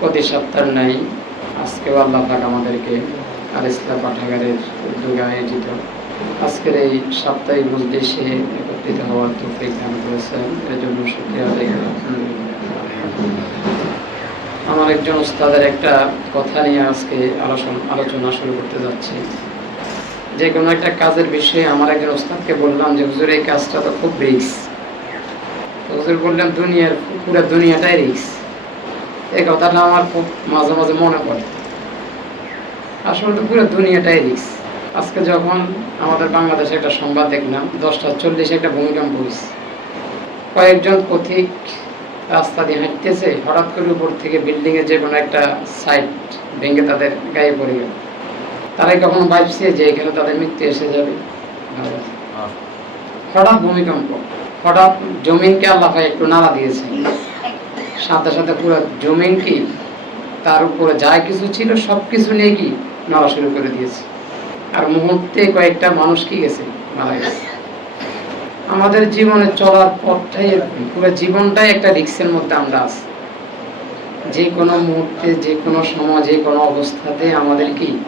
প্রতি সপ্তাহ নাই। আজকেও আল্লাহ পাক আমাদেরকে আল ইসলাম পাঠাগারের উদ্যোগে আয়োজিত। আজকের এই সাপ্তাহিক মজলিসে একত্রিত হওয়ার তৌফিক দান করেছেন। এর জন্য আদায় আমার একজন ওস্তাদের একটা কথা নিয়ে আজকে আলোচনা আলোচনা শুরু করতে যাচ্ছি। যে কোনো একটা কাজের বিষয়ে আমার একজন ওস্তাদকে বললাম যে, হুজুর, এই কাজটা তো খুব রিস্ক। হুজুর বললেন, দুনিয়ার, পুরো দুনিয়াটাই রিস্ক। এই কথাটা আমার খুব মাঝে মাঝে মনে পড়ে। আসলে তো পুরো দুনিয়াটাই রিক্স আজকে যখন আমাদের বাংলাদেশে একটা সংবাদ দেখলাম দশটা চল্লিশে একটা ভূমিকম্প হয়েছে কয়েকজন পথিক রাস্তা দিয়ে হাঁটতেছে হঠাৎ করে উপর থেকে বিল্ডিং এর যে কোনো একটা সাইড ভেঙে তাদের গায়ে পড়ে গেল। তারাই কখনো ভাবছে যে এখানে তাদের মৃত্যু এসে যাবে? হঠাৎ ভূমিকম্প হঠাৎ জমিনকে আল্লাহ একটু নাড়া দিয়েছে সাথে সাথে পুরো জমিন কি? তার উপরে যা কিছু ছিল সব কিছু নিয়ে কি নাড়া শুরু করে দিয়েছে। আর মুহূর্তে কয়েকটা মানুষ কি গেছে? মারা গেছে। আমাদের জীবনে চলার পথটাই পুরো জীবনটাই একটা রিক্সের মধ্যে আমরা আছি। যে কোনো মুহূর্তে, যে কোনো সময়, যে কোনো অবস্থাতে আমাদের কি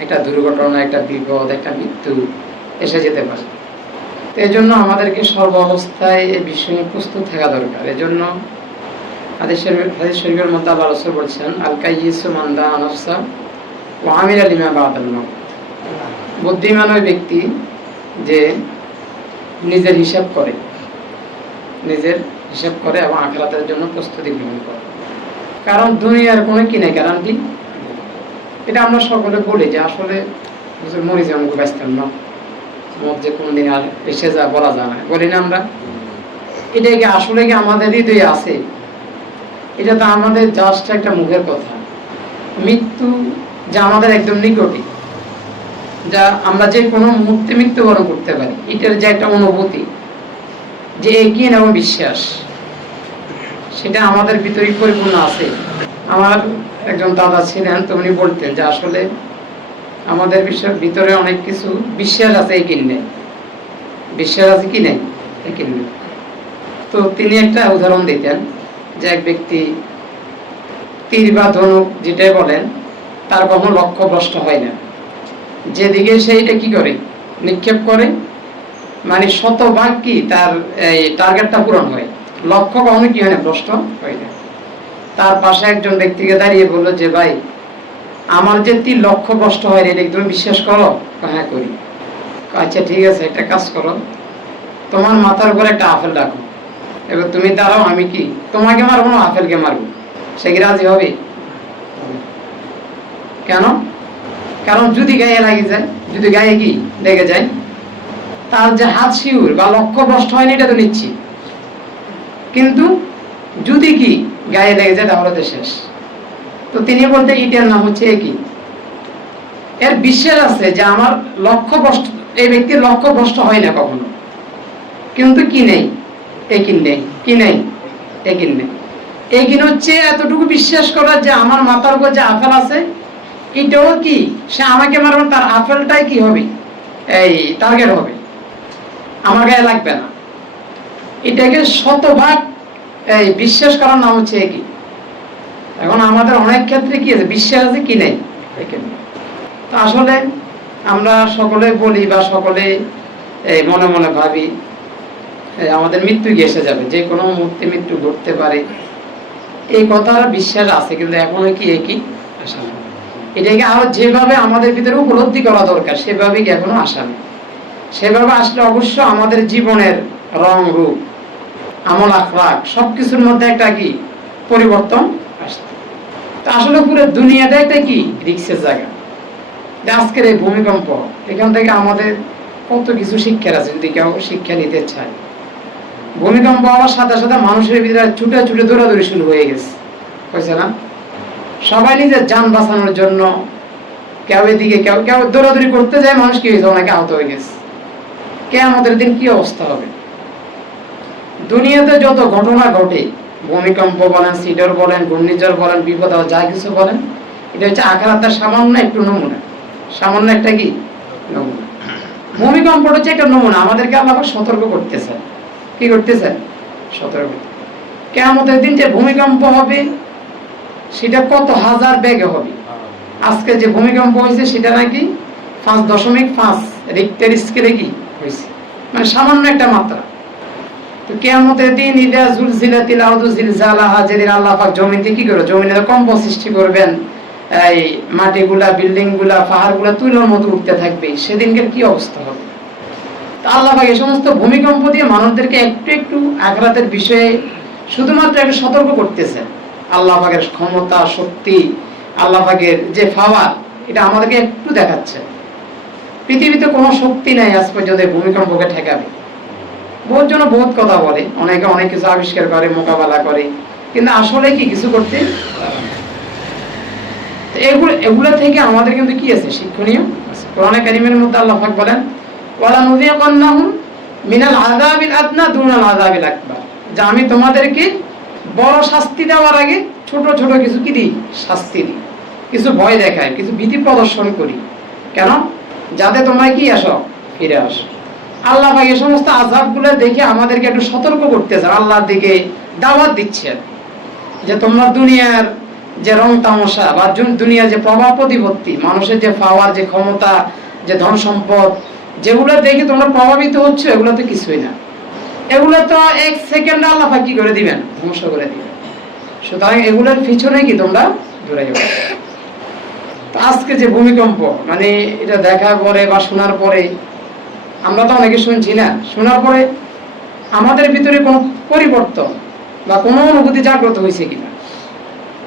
একটা দুর্ঘটনা, একটা বিপদ, একটা মৃত্যু এসে যেতে পারে। এই জন্য আমাদেরকে সর্ব অবস্থায় এই বিষয়ে প্রস্তুত থাকা দরকার। এজন্য হাদিস শরীফের মধ্যে আল্লাহ রসুল বলছেন আল কাইয়িসু মান দা আনফসা ওয়া আমিলা লিমা বাদাল বুদ্ধিমান ওই ব্যক্তি যে নিজের হিসাব করে নিজের হিসাব করে এবং আখরাতের জন্য প্রস্তুতি গ্রহণ করে। কারণ দুনিয়ার কোনো কিনে গ্যারান্টি এটা আমরা সকলে বলি যে আসলে মরি যেমন ব্যস্ত না। মত যে কোন দিন আর এসে যা বলা যায় না। বলি না আমরা? এটা কি আসলে কি আমাদের হৃদয়ে আছে? এটা তো আমাদের জাস্ট একটা মুখের কথা। মৃত্যু যা আমাদের একদম নিকটই, যা আমরা যে কোনো মুহূর্তে মৃত্যুবরণ করতে পারি, এটার যে একটা অনুভূতি, যে এগিয়ে নেওয়া বিশ্বাস, সেটা আমাদের ভিতরে পরিপূর্ণ আছে। আমার একজন দাদা ছিলেন, তো উনি বলতেন যে আসলে আমাদের বিশ্বের ভিতরে অনেক কিছু বিশ্বাস আছে এই কিনে বিশ্বাস আছে কি নেই এই কিনে তো তিনি একটা উদাহরণ দিতেন যে এক ব্যক্তি তীর বা ধনুক যেটাই বলেন, তার কখনো লক্ষ্য ভ্রষ্ট হয় না। যেদিকে সেইটা কি করে? নিক্ষেপ করে। মানে শতভাগ কি তার এই টার্গেটটা পূরণ হয়। লক্ষ্য কখনো কি হয় না, ভ্রষ্ট হয় না। তার পাশে একজন ব্যক্তিকে দাঁড়িয়ে বলল যে, ভাই, আমার যে তীর লক্ষ্য ভ্রষ্ট হয় এটা তুমি বিশ্বাস করো? হ্যাঁ করি। আচ্ছা ঠিক আছে, একটা কাজ করো। তোমার মাথার উপর একটা আপেল রাখো। এবার তুমি দাঁড়াও, আমি কি? তোমাকে মারবো না, আপেলকে মারবো? সে কি রাজি হবে? কেন? কারণ যদি গায়ে লাগে যায়, যদি গায়ে কি লেগে যায়, তার যে হাত শিউর বা লক্ষ্য ভ্রষ্ট হয়নি, এটা তো নিচ্ছি কিন্তু যদি কি গায়ে লেগে যায়, তাহলে তো শেষ। তো তিনি বলতে এটার নাম হচ্ছে একই এর বিশ্বাস আছে যে আমার লক্ষ্য ভ্রষ্ট এই ব্যক্তির লক্ষ্য ভ্রষ্ট হয় না কখনো। কিন্তু কি নেই? একিন কি নেই? একিন একিন হচ্ছে এতটুকু বিশ্বাস করা যে আমার মাথার উপর যে আপেল আছে, এটাও কি? সে আমাকে মারবে, তার আপেলটাই কি হবে? এই টার্গেট হবে। আমার গায়ে লাগবে না। এটাকে শতভাগ, এই, বিশ্বাস করার নাম হচ্ছে একই এখন আমাদের অনেক ক্ষেত্রে কি আছে? বিশ্বাস আছে কি নেই। তো আসলে আমরা সকলে বলি বা সকলে, এই, মনে মনে ভাবি আমাদের মৃত্যু এসে যাবে। যে কোনো মুহূর্তে মৃত্যু ঘটতে পারে। এই কথার বিশ্বাস আছে, কিন্তু এখনও কি একই আসা নেই এটাকে আরও যেভাবে আমাদের ভিতরে উপলব্ধি করা দরকার সেভাবে কি এখনও আসা নেই সেভাবে আসলে অবশ্য আমাদের জীবনের রং, রূপ, আমল আখলাক সবকিছুর মধ্যে একটা কি? পরিবর্তন আসতে তো আসলে পুরো দুনিয়াটা একটা কি? রিক্সের জায়গা। আজকের এই ভূমিকম্প, এখান থেকে আমাদের কত কিছু শিক্ষার আছে, যদি কেউ শিক্ষা নিতে চায়। ভূমিকম্প হওয়ার সাথে সাথে মানুষের ভিতরে ছুটে ছুটে দৌড়াদৌড়ি শুরু হয়ে গেছে। হয়েছে না? সবাই নিজের যান বাঁচানোর জন্য কেউ এদিকে, কেউ কেউ দৌড়াদৌড়ি করতে যায়, মানুষ কি হয়েছে? অনেকে আহত হয়ে গেছে। কে আমাদের দিন কি অবস্থা হবে? দুনিয়াতে যত ঘটনা ঘটে, ভূমিকম্প বলেন, সিডর বলেন, ঘূর্ণিঝড় বলেন, বিপদ যা কিছু বলেন, এটা হচ্ছে আঘাতের সামান্য একটু নমুনা। সামান্য একটা কি? নমুনা। ভূমিকম্পটা হচ্ছে একটা নমুনা। আমাদেরকে আল্লাহ সতর্ক করতেছে। কি করতেছে? সতর্ক কেমতের দিন যে ভূমিকম্প হবে, সেটা কত হাজার ব্যাগে হবে? আজকে যে ভূমিকম্প হয়েছে, সেটা নাকি পাঁচ দশমিক পাঁচ রিক্টার স্কেলে কি হয়েছে? মানে সামান্য একটা মাত্রা। তো কেয়ামতের দিন ইদা জুলজিলাতিল আরদু জিলজালাহা যেদিন আল্লাহ পাক জমিতে কি করে জমিনে কম্প সৃষ্টি করবেন। এই মাটিগুলা বিল্ডিংগুলা পাহাড়গুলা তুলোর মতো উঠতে থাকবে। সেদিনকার কি অবস্থা হবে? তো আল্লাহ এই সমস্ত ভূমিকম্প দিয়ে মানুষদেরকে একটু একটু আঘাতের বিষয়ে শুধুমাত্র একটু সতর্ক করতেছেন। আল্লাহ পাকের ক্ষমতা, শক্তি, আল্লাহ পাকের যে পাওয়ার এটা আমাদেরকে একটু দেখাচ্ছে পৃথিবীতে কোনো শক্তি নাই আজ পর্যন্ত ভূমিকম্পকে ঠেকাবে। বহুত জন বহুত কথা বলে, অনেকে অনেক কিছু আবিষ্কার করে, মোকাবেলা করে, কিন্তু আসলে কি কিছু করতে এগুলো এগুলো থেকে আমাদের কিন্তু কি আছে? শিক্ষণীয় কোরআনে কারিমের মধ্যে আল্লাহ বলেন আমি তোমাদেরকে বড় শাস্তি দেওয়ার আগে ছোট ছোট কিছু কি দিই? শাস্তি দিই। কিছু ভয় কিছু ভীতি প্রদর্শন করি। কেন? যাতে তোমরা কি আসো? ফিরে আসো। আল্লাহ পাক এই সমস্ত দেখে আমাদেরকে একটু সতর্ক করতেছেন আল্লাহর দিকে দাওয়াত দিচ্ছেন। যে তোমরা দুনিয়ার যে রং তামাশা বা দুনিয়ার যে প্রভাব প্রতিপত্তি, মানুষের যে পাওয়ার যে ক্ষমতা, যে ধন সম্পদ যেগুলো দেখে তোমরা প্রভাবিত হচ্ছে এগুলো তো কিছুই না। এগুলো তো এক সেকেন্ড আল্লাহ কি করে দিবেন? ধ্বংস করে দিবেন। সুতরাং এগুলোর পিছনে কি তোমরা দূরে যাবে আজকে যে ভূমিকম্প মানে এটা দেখার পরে বা শোনার পরে, আমরা তো অনেকে শুনছি না। শোনার পরে আমাদের ভিতরে কোনো পরিবর্তন বা কোনো অনুভূতি জাগ্রত হয়েছে কিনা?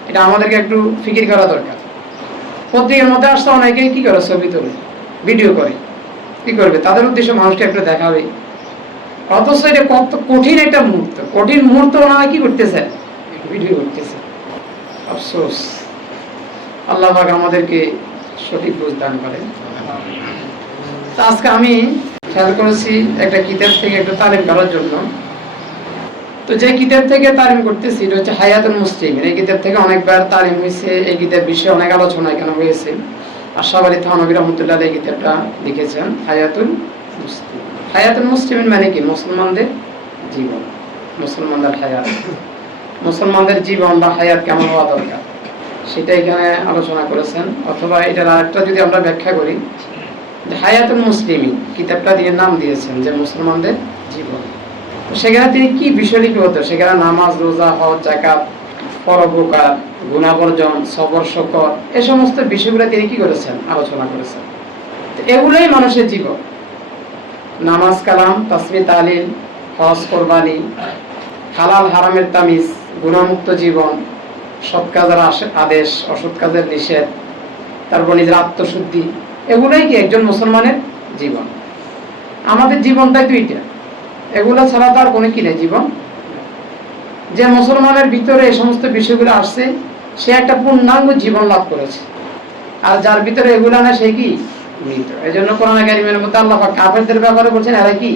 এটা আমাদেরকে একটু ফিকির করা দরকার। পত্রিকার মধ্যে আসতে অনেকে কি করে ছবি তোলে, ভিডিও করে। কি করবে, তাদের উদ্দেশ্যে মানুষকে একটু দেখাবে। অথচ এটা কত কঠিন একটা মুহূর্ত। কঠিন মুহূর্ত ওনারা কি করতেছে? ভিডিও করতেছে। আফসোস। আল্লাহ পাক আমাদেরকে সঠিক বুঝ দান করেন। আজকে আমি খেয়াল করেছি একটা কিতাব থেকে একটু তালিম করার জন্য। তো যে কিতাব থেকে তালিম করতেছি, এটা হচ্ছে হায়াতুল মুসলিম। এই কিতাব থেকে অনেকবার তালিম হয়েছে, এই কিতাব বিষয়ে অনেক আলোচনা এখানে হয়েছে। আশাফ আলী থানবী রহমতুল্লাহ এই কিতাবটা লিখেছেন, হায়াতুল মুসলিম। হায়াতুল মুসলিম মানে কি? মুসলমানদের জীবন। মুসলমানদের হায়াত। মুসলমানদের জীবন বা হায়াত কেমন হওয়া দরকার? সেটা এখানে আলোচনা করেছেন। অথবা এটার আরেকটা যদি আমরা ব্যাখ্যা করি হায়াতুল মুসলিমি, কিতাবটা দিয়ে নাম দিয়েছেন যে মুসলমানদের জীবন। সেখানে তিনি কি বিষয় লিপিবদ্ধ? সেখানে নামাজ, রোজা, হজ জাকাত পরোপকার গুণাবর্জন, সবর শকর এ সমস্ত বিষয়গুলো তিনি কি করেছেন? আলোচনা করেছেন। এগুলোই মানুষের জীবন। নামাজ কালাম তাসমি তালিল, হজ কোরবানি, হালাল, হারামের তামিজ, গুণামুক্ত জীবন, সৎ কাজের আদেশ, অসৎ কাজের নিষেধ, তারপর নিজের আত্মশুদ্ধি, এগুলোই কি একজন মুসলমানের জীবন? আমাদের জীবনটাই দুইটা এগুলো ছাড়া তার কোনো কি নেই, জীবন? যে মুসলমানের ভিতরে এই সমস্ত বিষয়গুলো আসছে সে একটা পূর্ণাঙ্গ জীবন লাভ করেছে। আর যার ভিতরে এগুলো না, সে কি? মৃত। এই জন্য কোরআন কারিমের মধ্যে আল্লাহ কাফেরদের ব্যাপারে বলছেন, এরা কি?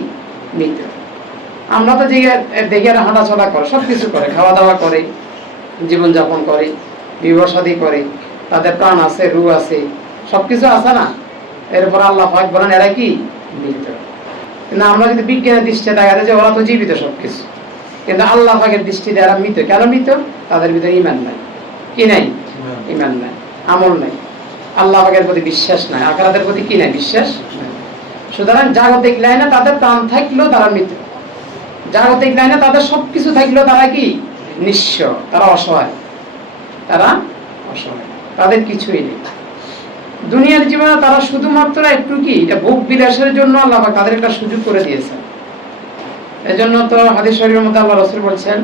মৃত। আমরা তো দেখে এরা হাঁটাচলা করে সব কিছু করে খাওয়া দাওয়া করে, জীবনযাপন করে বিবাহ শাদী করে, তাদের প্রাণ আছে রু আছে, সবকিছু আছে না? এরপর আল্লাহ পাক বলেন, এরা কি? মৃত। কিন্তু আমরা যদি বিজ্ঞানের দৃষ্টিতে দেখা যায় যে, ওরা তো জীবিত সবকিছু। কিন্তু আল্লাহ পাকের দৃষ্টিতে এরা মৃত। কেন মৃত? তাদের ভিতরে ইমান নাই। কি নাই? ইমান নাই, আমল নাই। আল্লাহ পাকের প্রতি বিশ্বাস নাই, আখরাতের প্রতি কি নাই? বিশ্বাস সুতরাং জাগতিক লাইনে তাদের প্রাণ থাকলেও তারা মৃত জাগতিক লাইনে তাদের সবকিছু থাকলেও তারা কি? নিঃস্ব, তারা অসহায়। তারা অসহায়, তাদের কিছুই নেই। দুনিয়ার জীবনে তারা শুধুমাত্র একটু কি? এটা ভোগ বিলাসের জন্য আল্লাহ তাদের একটা সুযোগ করে দিয়েছেন। এজন্য তো হাদিস শরীরের মধ্যে আল্লাহ রসুল বলছেন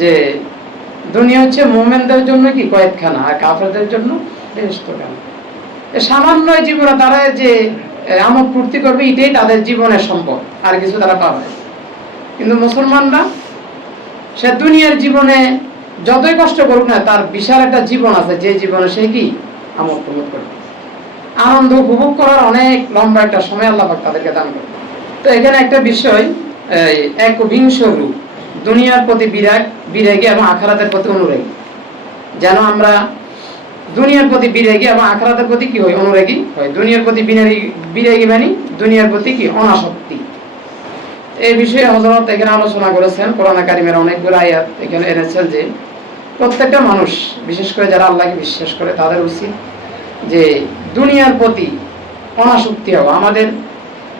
যে দুনিয়া হচ্ছে মোমেনদের জন্য কি কয়েকখানা আর কাফেরদের জন্য বেহেশতখানা এ সামান্য জীবনে তারা যে এ, পূর্তি করবে এটাই তাদের জীবনের সম্পদ আর কিছু তারা পাবে। কিন্তু মুসলমানরা সে দুনিয়ার জীবনে যতই কষ্ট করুক না তার বিশাল একটা জীবন আছে যে জীবনে সে কি? আমোদ প্রমোদ করবে। আনন্দ উপভোগ করার অনেক লম্বা একটা সময় আল্লাহ তাদেরকে দান করবে তো এখানে একটা বিষয় এই, একবিংশ রূপ। দুনিয়ার প্রতি বিরাগ, বিরাগী এবং আখারাতের প্রতি অনুরাগী। যেন আমরা দুনিয়ার প্রতি বিরাগী এবং আখরাতের প্রতি কি হয়? অনুরাগী হয়। দুনিয়ার প্রতি বিরাগী মানে দুনিয়ার প্রতি কি? অনাসক্তি। এই বিষয়ে হজরত এখানে আলোচনা করেছেন। কোরআন কারিমের অনেকগুলো আয়াত এখানে এনেছেন যে প্রত্যেকটা মানুষ, বিশেষ করে যারা আল্লাহকে বিশ্বাস করে, তাদের উচিত যে দুনিয়ার প্রতি অনাসক্তি হওয়া। আমাদের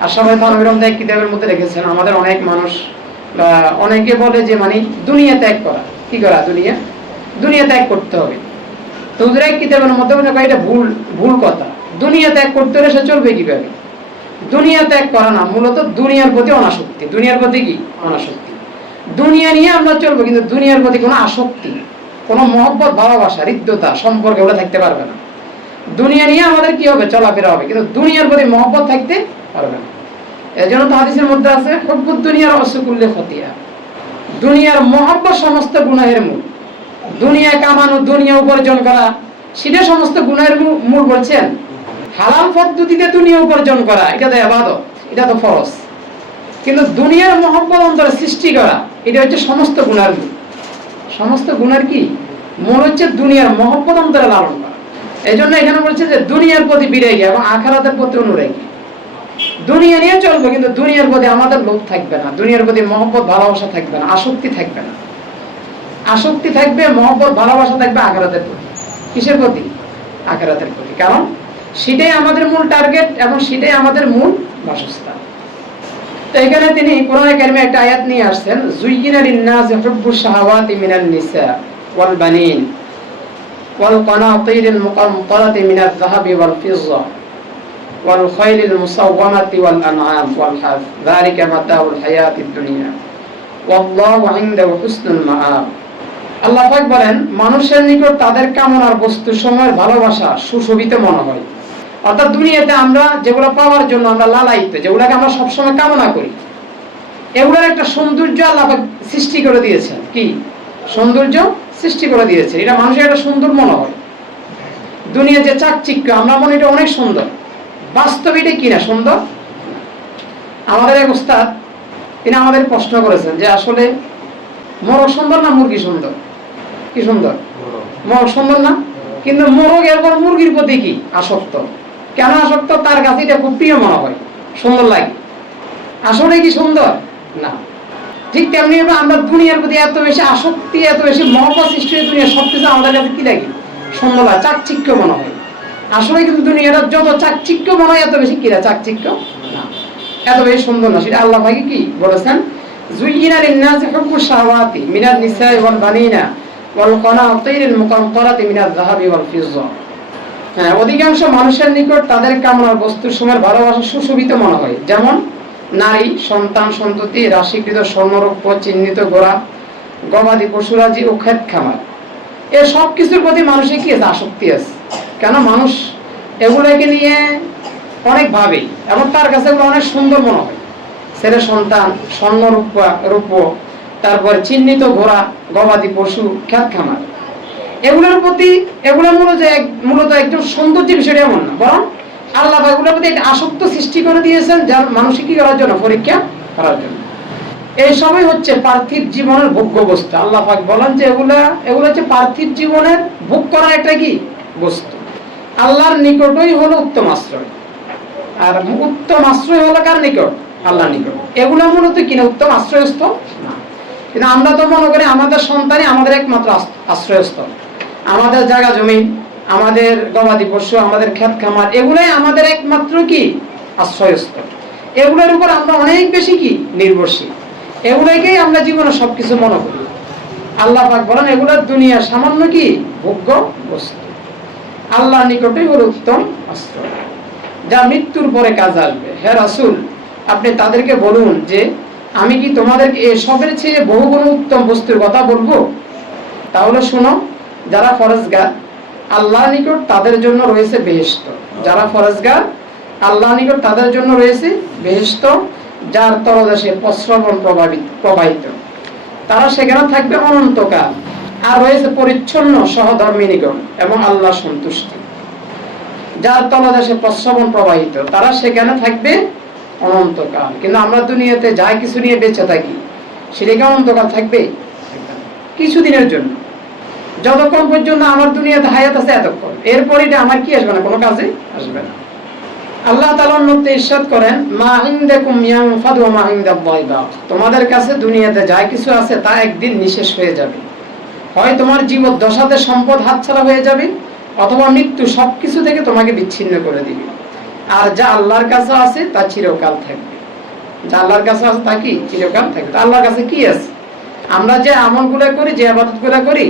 আশাবাই থানবিরম এক কিতাবের মধ্যে রেখেছেন। আমাদের অনেক মানুষ অনেকে বলে যে মানে দুনিয়া ত্যাগ করা। কি করা দুনিয়া? দুনিয়া ত্যাগ করতে হবে। তো কিতাবের মধ্যে মনে এটা ভুল ভুল কথা। দুনিয়া ত্যাগ করতে হলে সে চলবে দুনিয়া ত্যাগ করা না, মূলত দুনিয়ার প্রতি অনাসক্তি। দুনিয়ার প্রতি কি? অনাসক্তি। দুনিয়া নিয়ে আমরা চলবো, কিন্তু দুনিয়ার প্রতি কোনো আসক্তি কোনো মহব্বত, ভালোবাসা, হৃদ্যতা সম্পর্কে ওটা থাকতে পারবে না। দুনিয়া নিয়ে আমাদের কি হবে? চলাফেরা হবে। কিন্তু দুনিয়ার প্রতি মহব্বত থাকতে পারবে না। এই জন্য তো হাদিসের মধ্যে আছে, হব্বুদ দুনিয়ার অসুকুল্লে ফতিয়া দুনিয়ার মহব্বত সমস্ত গুনাহের মূল। দুনিয়া কামানো, দুনিয়া উপার্জন করা, সেটা সমস্ত মূল- মূল বলছেন। হালাল পদ্ধতিতে দুনিয়া উপার্জন করা, এটা তো আবাদত, এটা তো ফরজ। কিন্তু দুনিয়ার মহব্বত অন্তরে সৃষ্টি করা, এটা হচ্ছে সমস্ত গুণার মূল। সমস্ত গুণার কি? মূল হচ্ছে দুনিয়ার মহব্বত অন্তরে লালন করা। এই জন্য এখানে বলছে যে দুনিয়ার প্রতি বিরাগী এবং আখারাতের প্রতি অনুরাগী। দুনিয়া নিয়ে চলবো, কিন্তু দুনিয়ার প্রতি আমাদের লোভ থাকবে না। দুনিয়ার প্রতি মহব্বত, ভালোবাসা থাকবে না, আসক্তি থাকবে না। আসক্তি থাকবে, মহব্বত, ভালোবাসা থাকবে আখারাতের প্রতি। কিসের প্রতি? আখারাতের প্রতি। কারণ সেটাই আমাদের মূল টার্গেট এবং সেটাই আমাদের মূল বাসস্থান। তো এখানে তিনি কোরআনে কারিমে একটা আয়াত নিয়ে আসছেন, জুইয়িনা লিন-নাস হুব্বু শাহাওয়াতি মিনান নিসা ওয়াল বানিন ওয়াল কানাতিরিল মুকান্তারাতি মিনাল যাহাবি ওয়াল ফিজ্জা ওয়াল আনআম ওয়াল হারথ যালিকা মাতাউল হায়াতিদ দুনিয়া ওয়াল্লাহু ইনদাহু হুসনুল মাআব আল্লাহ পাক বলেন, মানুষের নিকট তাদের কামনার বস্তু সময়ের ভালোবাসা সুশোভিত মনে হয়। অর্থাৎ দুনিয়াতে আমরা যেগুলো পাওয়ার জন্য আমরা লালায়িত, যেগুলোকে আমরা সবসময় কামনা করি, এগুলোর একটা সৌন্দর্য আল্লাহ সৃষ্টি করে দিয়েছেন। কি? সৌন্দর্য সৃষ্টি করে দিয়েছে এটা মানুষের একটা সুন্দর মনে হয়। দুনিয়া যে চাকচিক্য, আমরা মনে এটা অনেক সুন্দর। বাস্তবে এটা কি না? সুন্দর? আমাদের এক উস্তাদ তিনি আমাদের প্রশ্ন করেছেন যে আসলে মোরগ সুন্দর না মুরগি সুন্দর? কি সুন্দর? মোরগ সুন্দর না? কিন্তু মোরগ এরপর মুরগির প্রতি কি আসক্ত? কেন আসক্ত? তার কাছে এটা খুব প্রিয় মনে হয়। সুন্দর লাগে। আসলে কি সুন্দর? না। ঠিক তেমনি আমরা দুনিয়ার প্রতি এত বেশি আসক্তি এত বেশি মহব্বত সৃষ্টি হয়ে দুনিয়া সবকিছু আমাদের কাছে কি লাগে? সুন্দর লাগে চাকচিক্য মনে হয়। আসলে কিন্তু দুনিয়াটা যত চাকচিক্য মনে হয় এত বেশি কিরা চাকচিক্য না এত বেশি সুন্দর না সেটা আল্লাহ ভাই কি বলেছেন زين للناس حب الشهوات من النساء والبنين والقناطير المقنطرة من الذهب والفضة হ্যাঁ অধিকাংশ মানুষের নিকট তাদের কামনার বস্তুর সময় ভালোবাসা সুশোভিত মনে হয় যেমন নারী সন্তান সন্ততি রাশিকৃত স্বর্ণরৌপ্য চিহ্নিত গোড়া গবাদি পশুরাজি ও ক্ষেত খামার এ সব কিছুর প্রতি মানুষের কি আছে আসক্তি আছে? কেন মানুষ এগুলোকে নিয়ে অনেক ভাবে, এবং তার কাছে এগুলো অনেক সুন্দর মনে হয়। ছেলে, সন্তান স্বর্ণ রূপা রূপ তারপর চিহ্নিত ঘোড়া, গবাদি পশু খ্যাত খামার এগুলোর প্রতি, এগুলো মূলত মূলত একজন সৌন্দর্য বিষয়টা এমন না, বরং আল্লাহ এগুলোর প্রতি একটা আসক্ত সৃষ্টি করে দিয়েছেন, যার মানসিক কি করার জন্য? পরীক্ষা করার জন্য। এই সবই হচ্ছে পার্থিব জীবনের ভোগ্য বস্তু। আল্লাহ পাক বলেন যে এগুলা, এগুলো হচ্ছে পার্থিব জীবনের ভোগ করা একটা কি? বস্তু। আল্লাহর নিকটই হলো উত্তম আশ্রয়। আর উত্তম আশ্রয় হলো কার নিকট? আল্লাহ নিকট। এগুলো মূলত কিনা উত্তম আশ্রয়স্থল না। কিন্তু আমরা তো মনে করি আমাদের সন্তানই আমাদের একমাত্র আশ্রয়স্থল আমাদের জায়গা জমি, আমাদের গবাদি পশু, আমাদের ক্ষেত খামার, এগুলাই আমাদের একমাত্র কি? আশ্রয়স্থল এগুলোর উপর আমরা অনেক বেশি কি? নির্ভরশীল। এগুলোকেই আমরা জীবনে সবকিছু মনে করি। আল্লাহ পাক বলেন, এগুলোর দুনিয়া সামান্য কি? ভোগ্য বস্তু। আল্লাহ নিকটেই হলো উত্তম আশ্রয় যা মৃত্যুর পরে কাজ আসবে। হে রাসূল, আপনি তাদেরকে বলুন যে, আমি কি তোমাদেরকে এসবের চেয়ে বহু গুণ উত্তম বস্তুর কথা বলব? তাহলে শোনো, যারা ফরজগার আল্লাহ নিকট তাদের জন্য রয়েছে বেহেশত। যারা ফরজগার আল্লাহ নিকট তাদের জন্য রয়েছে বেহেশত। যার তলদেশে প্রশ্রবণ প্রভাবিত প্রবাহিত। তারা সেখানে থাকবে অনন্তকাল আর রয়েছে পরিচ্ছন্ন সহধর্মিনীগণ এবং আল্লাহ সন্তুষ্টি। যার তলদেশে প্রশ্রবণ প্রবাহিত, তারা সেখানে থাকবে অনন্তকাল। কিন্তু আমরা দুনিয়াতে যা কিছু নিয়ে বেঁচে থাকি সেটা কি অনন্তকাল থাকবে কিছুদিনের জন্য। যতক্ষণ পর্যন্ত আমার দুনিয়াতে হায়াত আছে এতক্ষণ। এরপর এটা আমার কি আসবে না? কোনো কাজে আসবে না। আল্লাহ তাআলার মধ্যে ইরশাদ করেন, মা ইনদাকুম ইয়ানফাদু ওয়া মা ইনদাল্লাহি বাক তোমাদের কাছে দুনিয়াতে যা কিছু আছে তা একদিন নিঃশেষ হয়ে যাবে। হয় তোমার জীবন দশাতে সম্পদ হাতছাড়া হয়ে যাবে, অথবা মৃত্যু সবকিছু থেকে তোমাকে বিচ্ছিন্ন করে দিবে। আর যা আল্লাহর কাছে আছে তা চিরকাল থাকবে। যা আল্লাহর কাছে আছে তা কি? চিরকাল থাকবে। তা আল্লাহর কাছে কি আছে? আমরা যে আমলগুলো করি, যে আবাদতগুলো করি,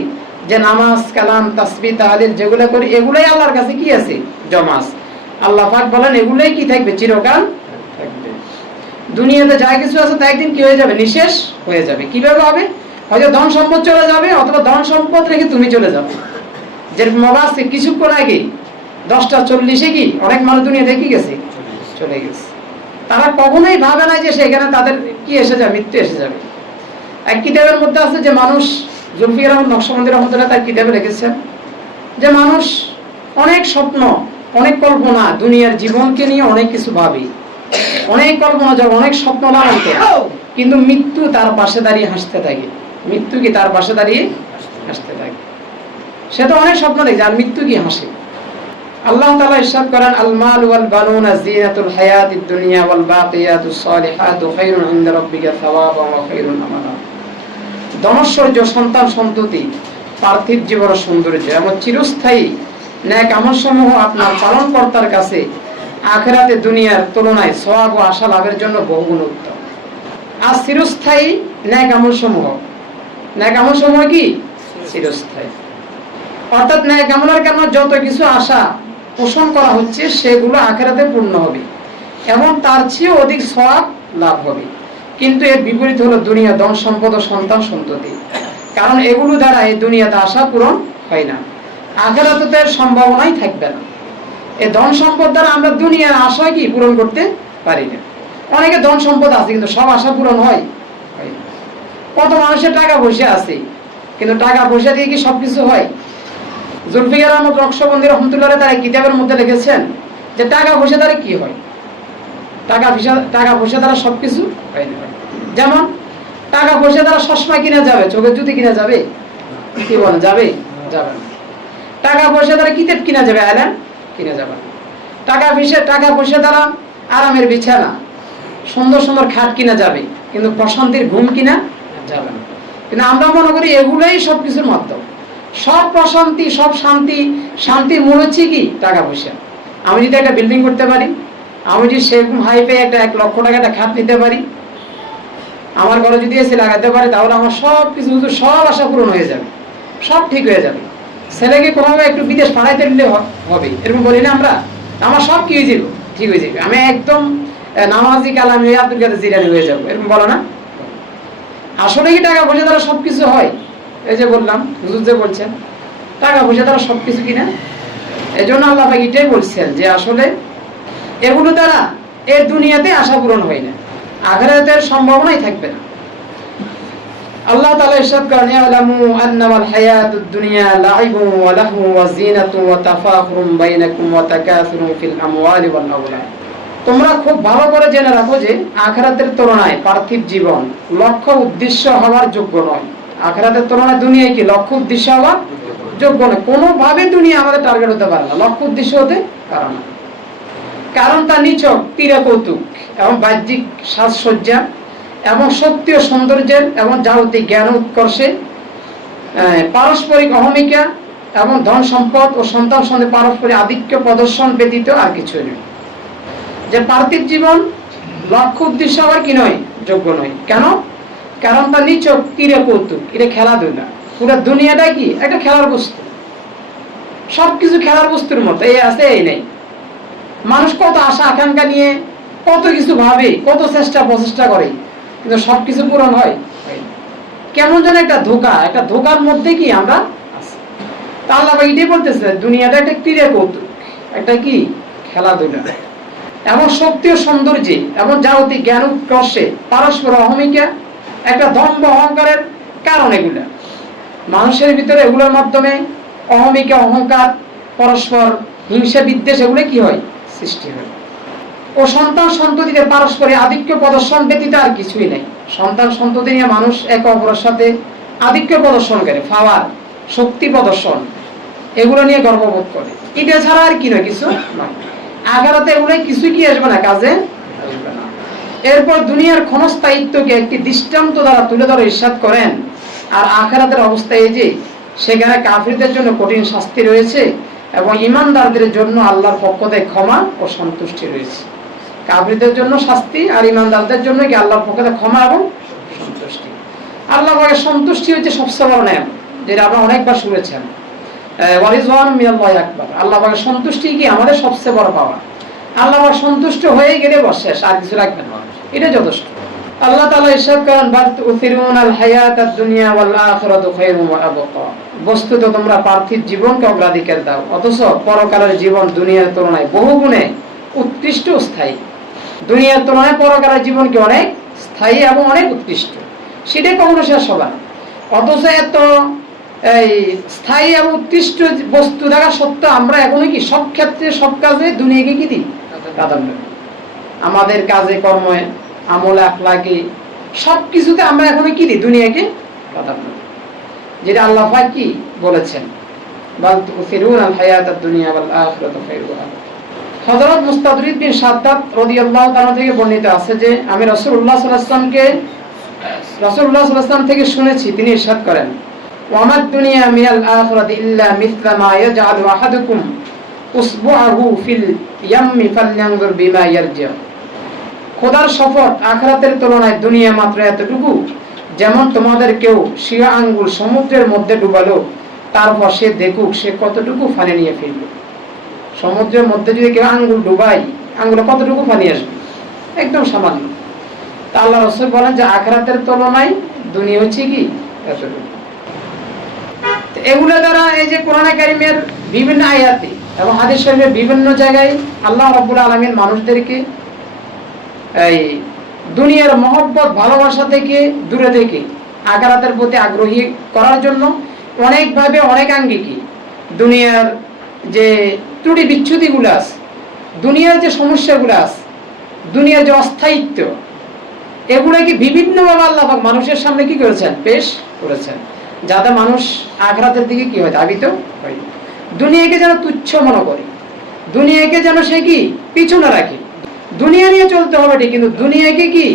যে নামাজ, কালাম তাসবি তাহালিল যেগুলো করি, এগুলোই আল্লাহর কাছে কি আছে? জমা আছে। আল্লাহ পাক বলেন, এগুলোই কি থাকবে? চিরকাল দুনিয়াতে যা কিছু আছে তা একদিন কি হয়ে যাবে? নিশেষ হয়ে যাবে। কীভাবে হবে? হয়তো ধন সম্পদ চলে যাবে, অথবা ধন সম্পদ রেখে তুমি চলে যাবে যেরকম আছে, কিছুক্ষণ আগে, দশটা, চল্লিশে কি, অনেক মানুষ দুনিয়া দেখি গেছে? চলে গেছে। তারা কখনোই ভাবে না যে সেখানে তাদের কি এসে যাবে, মৃত্যু এসে যাবে। এক কিতাবের মধ্যে আছে যে মানুষ জুলফির আহমদ নকশবন্দি রহমতুল্লাহ তার কিতাবে লিখেছেন, যে মানুষ অনেক স্বপ্ন অনেক কল্পনা দুনিয়ার জীবনকে নিয়ে অনেক কিছু ভাবি। অনেক কল্পনা যাবে অনেক স্বপ্ন লালন করে কিন্তু মৃত্যু তার পাশে দাঁড়িয়ে হাসতে থাকে। মৃত্যু কি তার পাশে দাঁড়িয়ে হাসতে থাকে? সে তো অনেক স্বপ্ন দেখে, আর মৃত্যু কি হাসে? আল্লাহ তাআলা ইরশাদ করেন আল মাল ওয়াল বানুনা জিনাতুল হায়াতিদ দুনিয়া ওয়াল বাকিয়াতুস সালিহাতু খায়রুন ইনদা রাব্বিকা আমালা। ধনশ্বর্য, সন্তান সন্ততি, পার্থিব জীবনের সৌন্দর্য এবং চিরস্থায়ী ন্যাক আমল সমূহ আপনার পালনকর্তার কাছে আখেরাতে দুনিয়ার তুলনায় সওয়াব ও আশা লাভের জন্য বহুগুণ উত্তম। আর চিরস্থায়ী ন্যাক আমল সমূহ। ন্যাক আমল সমূহ কি? চিরস্থায়ী। অর্থাৎ ন্যায় কামনার কারণে যত কিছু আশা পোষণ করা হচ্ছে, সেগুলো আখেরাতে পূর্ণ হবে। এবং তার চেয়ে অধিক সওয়াব লাভ হবে। কিন্তু এর বিপরীত হলো দুনিয়া ধন সম্পদ ও সন্তান সন্ততি। কারণ এগুলো দ্বারা এই দুনিয়াতে আশা পূরণ হয় না। আখেরাতে সম্ভাবনাই থাকবে না। এই ধন সম্পদ দ্বারা আমরা দুনিয়ার আশা কি পূরণ করতে পারি না। অনেকে ধন সম্পদ আছে, কিন্তু সব আশা পূরণ হয়। হয় কত মানুষের টাকা পয়সা আছে, কিন্তু টাকা পয়সা দিয়ে কি সবকিছু হয়? জুলফিকার আহমদ রক্ষবন্দি রহমতুল্লাহ তারা কিতাবের মধ্যে লিখেছেন যে টাকা পয়সা দ্বারা কি হয়? টাকা পয়সা টাকা পয়সা দ্বারা সবকিছু হয় না। যেমন, টাকা পয়সা দ্বারা সসমা কিনা যাবে, চোখের জুতি কিনা যাবে? কি বলেন, যাবে? যাবে না। টাকা পয়সা দ্বারা কিতাব কিনা যাবে আয়লান কিনা যাবে টাকা পয়সা টাকা পয়সা দ্বারা আরামের বিছানা। সুন্দর সুন্দর খাট কিনা যাবে, কিন্তু প্রশান্তির ঘুম কিনা যাবে না। কিন্তু আমরা মনে করি এগুলোই সব কিছুর মাধ্যম। সব প্রশান্তি, সব শান্তি, শান্তির মূল হচ্ছে কি? টাকা পয়সা। আমি যদি একটা বিল্ডিং করতে পারি, আমি যদি সেরকম হাইপে একটা এক লক্ষ টাকা একটা খাট নিতে পারি, আমার ঘরে যদি এসে লাগাতে পারে, তাহলে আমার সব কিছু, সব আশা পূরণ হয়ে যাবে। সব ঠিক হয়ে যাবে। ছেলেকে কোনোভাবে একটু বিদেশ পাঠাইতে দিলে হবে। এরকম বলি না আমরা। আমার সব কি হয়ে যাবে? ঠিক হয়ে যাবে। আমি একদম নামাজি কালামি হয়ে আব্দুল কাদের জিরানি হয়ে যাব। এরকম বলো না? আসলে কি টাকা পয়সা দ্বারা সব কিছু হয়? এই যে বললাম, হুজুর যে বলছেন, টাকা পয়সা দ্বারা সবকিছু কিনা এই জন্য আল্লাহ এটাই বলছেন যে আসলে এগুলো দ্বারা এ দুনিয়াতে আশা পূরণ হয় না। আখেরাতের সম্ভাবনাই থাকবে না। আল্লাহ তাআলা ইরশাদ করেন, ইয়ালামু আন্নামাল হায়াতুদ দুনিয়া লাইবুন ওয়া লাহু ওয়া জিনাতুন ওয়া তাফাখুরুম বাইনাকুম ওয়া তাকাসুরুম ফিল আমওয়ালি ওয়াল আওলাদ। তোমরা খুব ভালো করে জেনে রাখো যে আখেরাতের তুলনায় পার্থিব জীবন লক্ষ্য উদ্দেশ্য হওয়ার যোগ্য নয়। আখেরাতের তুলনায় দুনিয়ায় কি লক্ষ্য উদ্দেশ্য হওয়ার যোগ্য নয়? কোনোভাবে দুনিয়া আমাদের টার্গেট হতে পারে না। লক্ষ্য উদ্দেশ্য হতে পারে না। কারণ তা নিচক তীরা কৌতুক এবং বাহ্যিক সাজসজ্জা এবং ও সৌন্দর্যের এবং যাবতীয় জ্ঞান উৎকর্ষে পারস্পরিক অহমিকা এবং ধন সম্পদ ও সন্তান সন্তান পারস্পরিক আধিক্য প্রদর্শন ব্যতীত আর কিছুই নয়। যে পার্থিব জীবন লক্ষ্য উদ্দেশ্য আবার কি নয়? যোগ্য নয়। কেন? কারণ তার নিচক, তীরে কৌতুক, এটা খেলাধুলা। পুরো দুনিয়াটা কি? একটা খেলার বস্তু। সবকিছু খেলার বস্তুর মতো, এই আছে, এই নেই। মানুষ কত আশা, আকাঙ্ক্ষা নিয়ে কত কিছু ভাবে, কত চেষ্টা, প্রচেষ্টা করে। কিন্তু সবকিছু পূরণ হয়। কেমন যেন একটা ধোকা, একটা ধোকার মধ্যে কি আমরা আল্লাহ এটাই বলতেছে দুনিয়াটা একটা ক্রীড়া কৌতুক, একটা কি? খেলাধুলা। এমন শক্তি ও সৌন্দর্যে এবং যাবতীয় জ্ঞান উৎকর্ষে, পারস্পর অহমিকা, একটা দম্ভ অহংকারের কারণ এগুলা। মানুষের ভিতরে এগুলোর মাধ্যমে অহমিকা, অহংকার, পরস্পর হিংসা, বিদ্বেষ, এগুলো কি হয়? সৃষ্টি হয়। ও সন্তান সন্ততিতে পারস্পরিক আধিক্য প্রদর্শন ব্যতীত আর কিছুই নাই। সন্তান সন্ততি নিয়ে মানুষ একে অপরের সাথে আধিক্য প্রদর্শন করে পাওয়ার শক্তি প্রদর্শন। এগুলো নিয়ে গর্ববোধ করে। এটা ছাড়া আর কি নয়, কিছু নয়। আগারাতে এগুলো কিছুই কি আসবে না, কাজে এরপর দুনিয়ার ক্ষণস্থায়িত্বকে একটি দৃষ্টান্ত দ্বারা তুলে ধরে ইস্বাদ করেন। আর আখেরাতের অবস্থা এই যে, সেখানে কাফিরদের জন্য কঠিন শাস্তি রয়েছে এবং ইমানদারদের জন্য আল্লাহর পক্ষ থেকে ক্ষমা ও সন্তুষ্টি রয়েছে। কাফিরদের জন্য শাস্তি আর ইমানদারদের জন্য কি আল্লাহর পক্ষ ক্ষমা এবং সন্তুষ্টি? আল্লাহ পাকের সন্তুষ্টি হচ্ছে সবচেয়ে বড় যেটা আপনারা অনেকবার শুনেছেন। ওয়ারিজওয়ান মিয়াল্লাহ আল্লাহ সন্তুষ্টি কি আমাদের সবচেয়ে বড় পাওয়া? আল্লাহ সন্তুষ্ট হয়ে গেলে বস শেষ, আর কিছু রাখবেন এটা যথেষ্ট। আল্লাহ করেন আল হায়াতাদ দুনিয়া ওয়াল ওয়া বস্তুত তোমরা পার্থিব জীবনকে অগ্রাধিকার দাও, অথচ পরকালের জীবন দুনিয়ার তুলনায় বহু গুণে উৎকৃষ্ট স্থায়ী। দুনিয়ার তুলনায় পরকালের জীবন কি অনেক স্থায়ী এবং অনেক উৎকৃষ্ট। সেটা কখনো শেষ হবে না। অথচ এত, এই স্থায়ী এবং উৎকৃষ্ট বস্তু থাকা সত্ত্বেও আমরা এখনও কি সব ক্ষেত্রে, সব কাজে দুনিয়াকে কি দিই? প্রাধান্য আমাদের কাজে, কর্মে, আমলে, আখলাকে, সব কিছুতে আমরা এখনও কি দিই? দুনিয়াকে প্রাধান্য যেটা আল্লাহ কি বলেছেন? বাল তুসিরুন আল হায়াতাদ দুনিয়া ওয়াল আখিরাতু খায়রুন আবকা মুস্তাদরিদ বিন সাদ্দাত তাআলা থেকে বর্ণিত আছে যে, আমি রাসূলুল্লাহ সাল্লাল্লাহু আলাইহি ওয়াসাল্লাম থেকে শুনেছি, তিনি ইরশাদ করেন। ওয়ামাদ দুনিয়া মিনাল আখিরাতি ইল্লা মিথলা মা ফিল ইয়াম্মি বিমা খোদার শপথ আখরাতের তুলনায় দুনিয়া মাত্র এতটুকু, যেমন তোমাদের কেউ শিয়া আঙ্গুল সমুদ্রের মধ্যে ডুবালো, তারপর সে দেখুক সে কতটুকু ফানে নিয়ে ফিরবে। সমুদ্রের মধ্যে যদি কেউ আঙ্গুল ডুবাই, আঙ্গুলে কতটুকু পানি আসবে? একদম সামান্য। তা আল্লাহ রসুল বলেন যে আখরাতের তুলনায় দুনিয়া হচ্ছে কি? এগুলো দ্বারা এই যে কোরআনে কারিমের বিভিন্ন আয়াতে এবং হাদিস শরীফের বিভিন্ন জায়গায় আল্লাহ রাব্বুল আলামিন মানুষদেরকে এই দুনিয়ার মহব্বত, ভালোবাসা থেকে দূরে থেকে আগারাতের প্রতি আগ্রহী করার জন্য অনেকভাবে অনেক আঙ্গিকি দুনিয়ার যে ত্রুটি বিচ্ছুতিগুলো আছে, দুনিয়ার যে সমস্যাগুলো আছে, দুনিয়ার যে অস্থায়িত্ব, এগুলো কি বিভিন্নভাবে আল্লাহাক মানুষের সামনে কি করেছেন? পেশ করেছেন। যাতে মানুষ আখরাতের দিকে কি হয়, ধাবিত হয়। দুনিয়াকে যেন তুচ্ছ মনে করে। দুনিয়াকে যেন সে কি? পিছনে রাখে। দুনিয়া নিয়ে চলতে হবে ঠিক, কিন্তু দুনিয়াকে কি?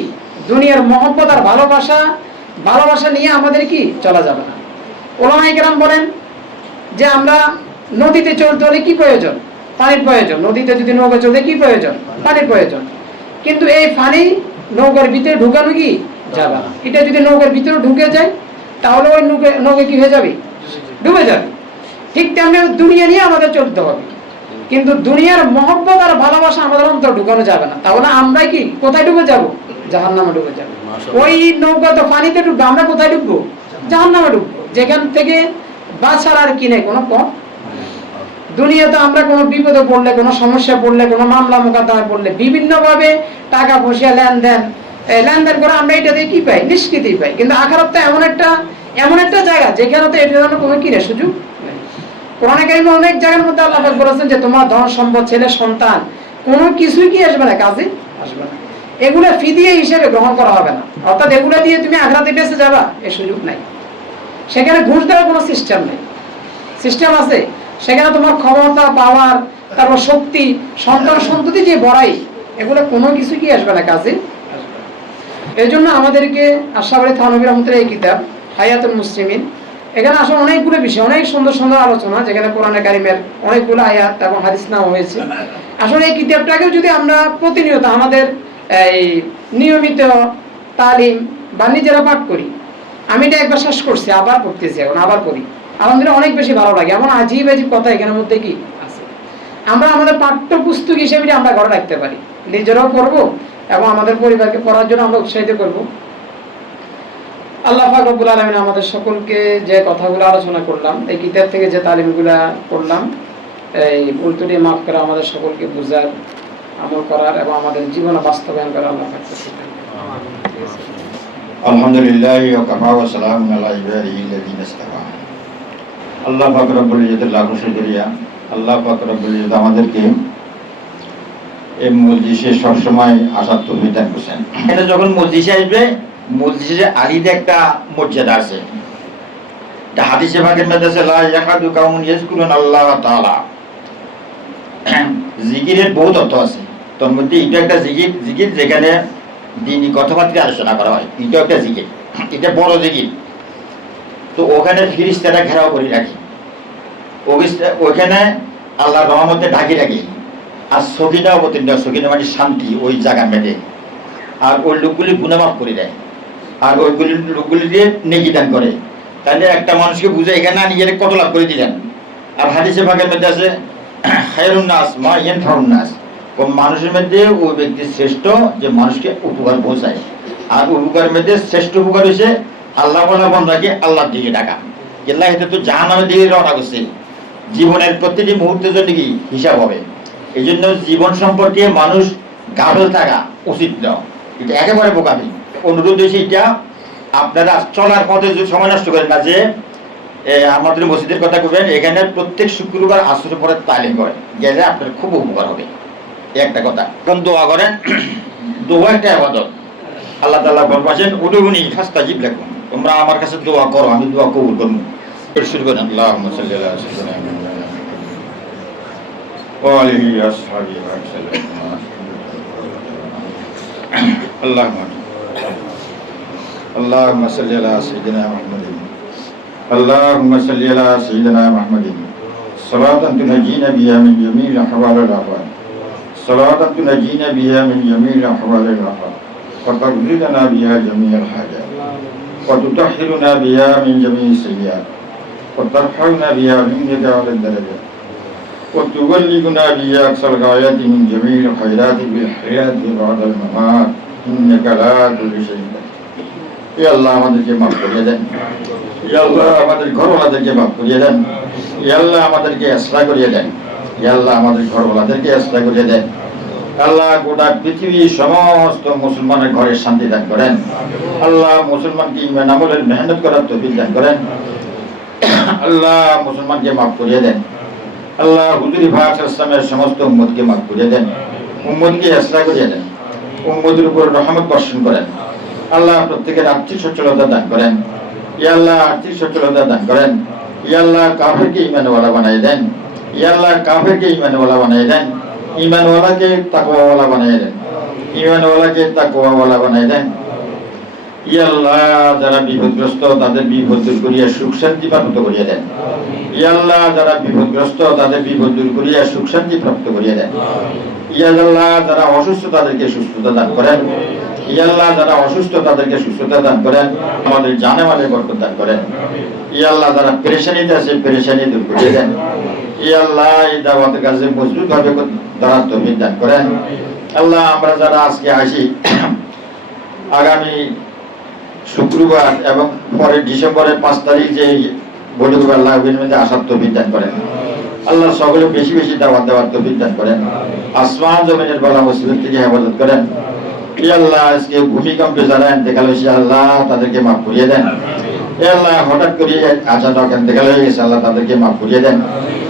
দুনিয়ার মহব্বত আর ভালোবাসা ভালোবাসা নিয়ে আমাদের কি? চলা যাবে না। ওলামাই কেরাম বলেন যে আমরা নদীতে চলতে হলে কি প্রয়োজন? পানির প্রয়োজন। নদীতে যদি নৌকা চলতে কি প্রয়োজন? পানির প্রয়োজন। কিন্তু এই পানি নৌকার ভিতরে ঢুকানো কি? যাবে এটা যদি নৌকার ভিতরে ঢুকে যায় তাহলে ওই নৌকা নৌকা কি হয়ে যাবে? ডুবে যাবে। ঠিক তেমনি দুনিয়া নিয়ে আমাদের চলতে হবে। কিন্তু দুনিয়ার মহব্বত আর ভালোবাসা আমাদের অন্তর ঢুকানো যাবে না। তাহলে আমরা কি? কোথায় ডুবে যাব? জাহান নামে ডুবে যাব। ওই নৌকা তো পানিতে ডুববে আমরা কোথায় ডুববো? জাহান নামে ডুববো। যেখান থেকে বাছার আর কিনে কোনো পথ দুনিয়াতে আমরা কোনো বিপদে পড়লে, কোনো সমস্যা পড়লে, কোনো মামলা মোকদ্দমায় পড়লে বিভিন্নভাবে টাকা পয়সা লেনদেন লেনদেন করে আমরা এটা দিয়ে কি পাই? নিষ্কৃতি পাই। কিন্তু আখারাত তো এমন একটা এমন একটা জায়গা যেখানে তো এটার জন্য কোনো কিনে সুযোগ কোরআনে কারিমে অনেক জায়গার মধ্যে আল্লাহ বলেছেন যে, তোমার ধন, সম্পদ, ছেলে, সন্তান, কোনো কিছুই কি আসবে না, কাজে আসবে না। এগুলো ফি দিয়ে হিসেবে গ্রহণ করা হবে না। অর্থাৎ এগুলো দিয়ে তুমি আগ্রাতে বেঁচে যাবা, এ সুযোগ নাই। সেখানে ঘুষ দেওয়ার কোনো সিস্টেম নেই। সিস্টেম আছে। সেখানে তোমার ক্ষমতা পাওয়ার তারপর শক্তি সন্তান সন্ততি যে বড়াই এগুলো কোনো কিছু কি আসবে না কাজে? এই জন্য আমাদেরকে আশাবাড়ি থানবির রহমতের এই কিতাব হায়াতুল মুসলিমিন এখানে আসলে অনেকগুলো বিষয় অনেক সুন্দর সুন্দর আলোচনা যেখানে কোরআনে কারিমের অনেকগুলো আয়াত এবং হাদিস নাম হয়েছে। আসলে এই কিতাবটাকেও যদি আমরা প্রতিনিয়ত আমাদের এই নিয়মিত তালিম বা নিজেরা পাঠ করি আমি এটা একবার শেষ করছি আবার পড়তেছি এখন আবার করি আলহামদুলিল্লাহ অনেক বেশি ভালো লাগে। এমন আজীব আজীব কথা এখানের মধ্যে কি আছে? আমরা আমাদের পাঠ্যপুস্তক হিসেবে আমরা ঘরে রাখতে পারি। নিজেরাও করব এবং আমাদের পরিবারকে পড়ার জন্য আমরা উৎসাহিত করব। আল্লাহ পাক রব্বুল আলামিন আমাদের সকলকে যে কথাগুলো আলোচনা করলাম, এই কিতাব থেকে যে তালিমগুলা করলাম এই ত্রুটি মাফ করে আমাদের সকলকে বুঝার, আমল করার এবং আমাদের জীবনে বাস্তবায়ন করার আল্লাহ। আলহামদুলিল্লাহ আল্লাহ পাক রব্বুল ইজ্জতের লাখো আল্লাহ পাক রব্বুল ইজ্জত আমাদেরকে এই মজলিসে সবসময় আসার এটা যখন মজলিসে আসবে, মজলিসে আলিতে একটা মর্যাদা আছে। হাদিসে ভাগের লা কাউমুন ইয়াজকুরুন আল্লাহ তাআলা। জিকিরের বহুত অর্থ আছে। তোর মধ্যে এটা একটা জিকির জিকির যেখানে দিনই কথাবার্তা আলোচনা করা হয়। এটা একটা জিকির। এটা বড় জিকির। তো ওখানে ফিরিস্তারা ঘেরাও করে রাখি। ওখানে আল্লাহর রহমতে ঢাকি রাখি। আর সকিনা অবতীর্ণ সকিনা মানে শান্তি ওই জায়গা মেটে আর ওই লোকগুলি গুণামাফ করে দেয়। আর ওইগুলি লোকগুলি দিয়ে নেকি দান করে। তাহলে একটা মানুষকে বুঝে এখানে নিজের কত লাভ করে দিলেন। আর হাদিসে ভাগের মধ্যে আছে হায়রুন নাস, মা ইয়েন ফারুন নাস। ও মানুষের মধ্যে ওই ব্যক্তি শ্রেষ্ঠ যে মানুষকে উপকার পৌঁছায়। আর উপকারের মধ্যে শ্রেষ্ঠ উপকার হচ্ছে আল্লাহ বলা বন্ধাকে আল্লাহর দিকে ডাকা। আল্লাহ এতে তো জাহান্নামের দিকে রওনা করছে। জীবনের প্রতিটি মুহূর্তের জন্য কি হিসাব হবে এই জন্য জীবন সম্পর্কে মানুষ গাফল থাকা উচিত নয় এটা একেবারে বোকামি। অনুরোধ হয়েছে এটা, আপনারা চলার পথে যদি সময় নষ্ট করেন না যে আমাদের মসজিদের কথা বলবেন এখানে প্রত্যেক শুক্রবার আসর পরে তালিম করে গেলে আপনার খুব উপকার হবে। একটা কথা। এখন দোয়া করেন, দোয়া একটা আবাদত। আল্লাহ তাল্লাহ বলবাসেন উনি খাস্তা জীব লেখুন তোমরা আমার কাছে দোয়া করো আমি দোয়া কবুল করবো শুরু করেন আল্লাহ وآله أصحابه وسلم اللهم اللهم صل على سيدنا محمد اللهم صل على سيدنا محمد صلاة تنجينا بها من جميع أحوال الأحوال صلاة تنجينا بها من جميع أحوال الأحوال وتغفر لنا بها جميع الحاجات وتطهرنا بها من جميع السيئات وترفعنا بها منك على الدرجات وتبلغنا بها أقصى الغايات من جميع الخيرات بالحياة بعد الممات إنك لا كل شيء يا الله আমাদেরকে মাফ করিয়ে দেন ইয়া আল্লাহ আমাদের ঘরওয়ালাদেরকে মাফ করিয়ে দেন ইয়া আল্লাহ আমাদেরকে ইসলাহ করিয়ে দেন ইয়া আল্লাহ আমাদের ঘরওয়ালাদেরকে ইসলাহ করিয়ে দেন আল্লাহ গোটা পৃথিবীর সমস্ত মুসলমানের ঘরে শান্তি দান করেন। আল্লাহ মুসলমানকে ইমান আমলের মেহনত করার তৌফিক দান করেন। আল্লাহ মুসলমানকে মাফ করিয়ে দেন। আল্লাহ হুজুরি ভাগ ইসলামের সমস্ত উম্মতকে মাফ করিয়ে দেন। উম্মতকে ইসলাহ করিয়ে দেন। উম্মতের উপর রহমত বর্ষণ করেন। আল্লাহ প্রত্যেকের আর্থিক সচ্ছলতা দান করেন। ইয়া আল্লাহ আর্থিক সচ্ছলতা দান করেন। ইয়া আল্লাহ কাফেরকে ইমানওয়ালা বানাই দেন। ইয়া আল্লাহ কাফেরকে ইমানওয়ালা বানাই দেন। ইমানওয়ালাকে তাকওয়াওয়ালা বানাই দেন ইমানওয়ালাকে তাকওয়াওয়ালা বানাই দেন ইয়া আল্লাহ যারা বিপদগ্রস্ত, তাদের বিপদ দূর করিয়া সুখ শান্তি প্রাপ্ত করিয়া দেন। ইয়া আল্লাহ যারা বিপদগ্রস্ত, তাদের বিপদ দূর করিয়া সুখ শান্তি প্রাপ্ত করিয়া দেন। ইয়া আল্লাহ যারা অসুস্থ, তাদেরকে সুস্থতা দান করেন। ইয়া আল্লাহ যারা অসুস্থ, তাদেরকে সুস্থতা দান করেন। আমাদের জানে মানে বরকত দান করেন। ইয়াল্লাহ, যারা পেরেশানিতে আছে, পেরেশানি দূর করিয়ে দেন। আল্লাহ এই দান করেন। আল্লাহ, আমরা যারা আজকে আসি, আগামী শুক্রবার এবং ডিসেম্বরের পাঁচ করেন। আল্লাহ সকলে বেশি বেশি দাওয়াত দেওয়ার তৌফিক দান করেন। আসমান জমিনের বলা মুসিবত থেকে হেফাজত করেন। আল্লাহ, আজকে ভূমিকম্পে যারা ইন্তেকাল হয়েছে, আল্লাহ তাদেরকে মাফ করিয়ে দেন। আল্লাহ, হঠাৎ করে আচানক ইন্তেকাল হয়ে গেছে, আল্লাহ তাদেরকে মাফ করিয়ে দেন।